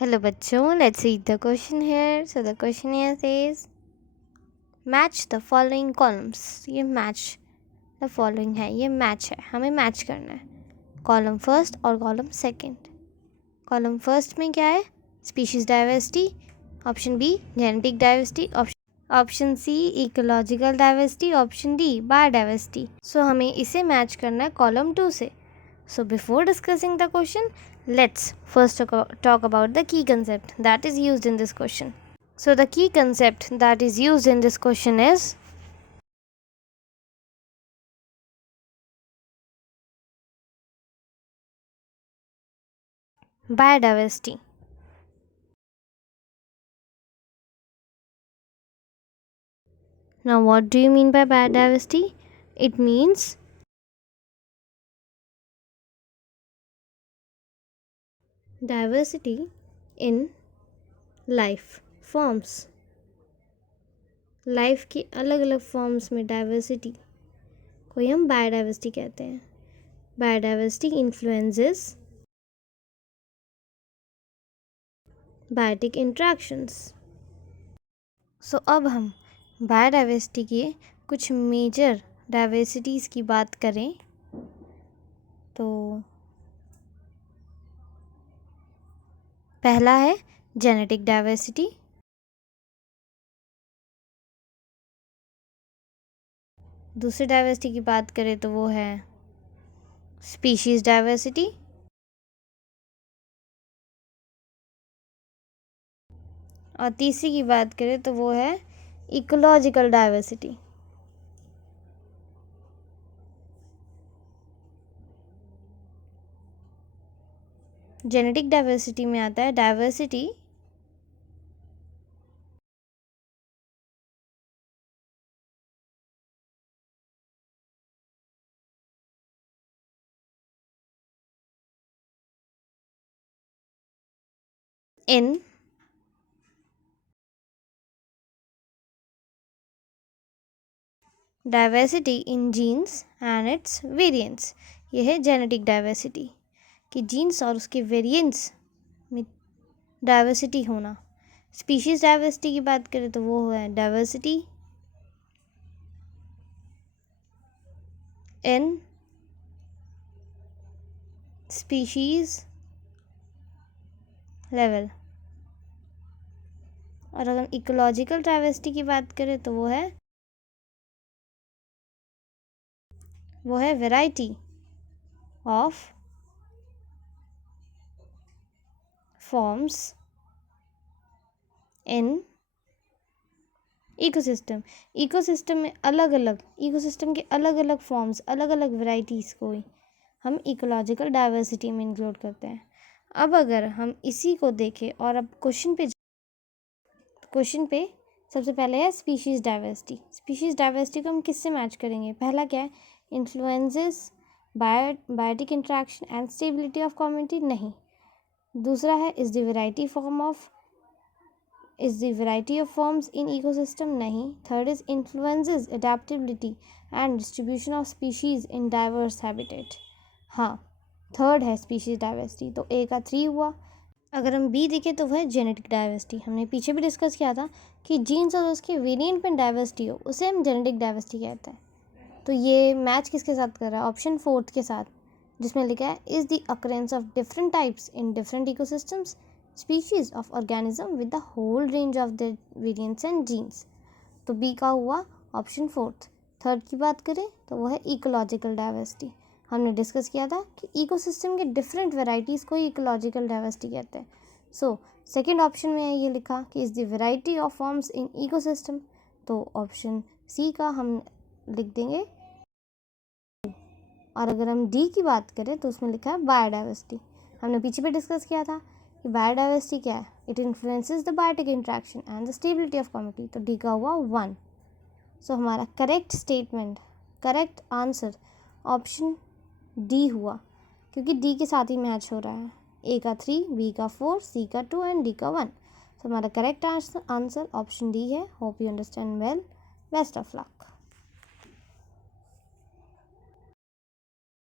Hello बच्चों, let's read the question here. So the question here says match the following columns. ये match the following है, ये match है, हमें match करना है कॉलम फर्स्ट और कॉलम सेकंड. कॉलम फर्स्ट में क्या है? Species diversity, option B genetic diversity, option C ecological diversity, option D biodiversity. So हमें इसे मैच करना है कॉलम 2 से. So before discussing the question, let's first talk about the key concept that is used in this question. So the key concept that is used in this question is biodiversity. Now what do you mean by biodiversity? It means diversity in life forms. Life की अलग अलग forms में diversity को हम biodiversity कहते हैं. Biodiversity influences biotic interactions. So अब हम बायोडाइवर्सिटी के कुछ मेजर डाइवर्सिटीज़ की बात करें तो पहला है जेनेटिक डाइवर्सिटी, दूसरी डाइवर्सिटी की बात करें तो वो है स्पीशीज़ डाइवर्सिटी, और तीसरी की बात करें तो वो है इकोलॉजिकल डाइवर्सिटी. जेनेटिक डाइवर्सिटी में आता है diversity in diversity in genes and its variants. ये है जेनेटिक डाइवर्सिटी कि जीन्स और उसके वेरिएंट्स में डाइवर्सिटी होना. स्पीशीज़ डाइवर्सिटी की बात करें तो वो है डाइवर्सिटी इन स्पीशीज़ लेवल. और अगर इकोलॉजिकल डाइवर्सिटी की बात करें तो वो है variety of forms in ecosystem. Ecosystem में इकोसिस्टम के अलग अलग फॉर्म्स, अलग अलग वैरायटीज़ को ही हम इकोलॉजिकल डाइवर्सिटी में इंक्लूड करते हैं. अब अगर हम इसी को देखें और अब क्वेश्चन पे सबसे पहले है स्पीशीज़ डाइवर्सिटी. स्पीशीज़ डाइवर्सिटी को हम किससे मैच करेंगे? पहला क्या है? Influences biotic interaction and stability of community. नहीं. दूसरा है is the variety of forms in ecosystem. नहीं. Third is influences adaptability and distribution of species in diverse habitat. हाँ, थर्ड है स्पीशीज़ डाइवर्सिटी. तो ए का 3 हुआ. अगर हम बी देखें तो वह है जेनेटिक डाइवर्सिटी. हमने पीछे भी डिस्कस किया था कि जीन्स और उसके वेरिएंट में डाइवर्सिटी हो उसे हम जेनेटिक डाइवर्सिटी कहते हैं. तो ये मैच किसके साथ कर रहा है? ऑप्शन 4 के साथ, जिसमें लिखा है is the occurrence of different types in different ecosystems species of organism with the whole range of the variants and genes. तो बी का हुआ ऑप्शन 4. थर्ड की बात करें तो वह है इकोलॉजिकल डाइवर्सिटी. हमने डिस्कस किया था कि इकोसिस्टम के डिफरेंट वेराइटीज़ को इकोलॉजिकल डाइवर्सिटी कहते हैं. सो सेकेंड ऑप्शन में है ये लिखा कि is the variety of forms in ecosystem. तो ऑप्शन सी का हम लिख देंगे. और अगर हम डी की बात करें तो उसमें लिखा है बायोडाइवर्सिटी. हमने पीछे भी डिस्कस किया था कि बायोडाइवर्सिटी क्या है? It influences the biotic interaction and the stability of community. तो डी का हुआ 1. सो हमारा करेक्ट आंसर ऑप्शन डी हुआ, क्योंकि डी के साथ ही मैच हो रहा है. ए का 3, बी का 4, सी का 2 एंड डी का 1. तो हमारा करेक्ट आंसर ऑप्शन डी है. Hope you understand well. Best of luck.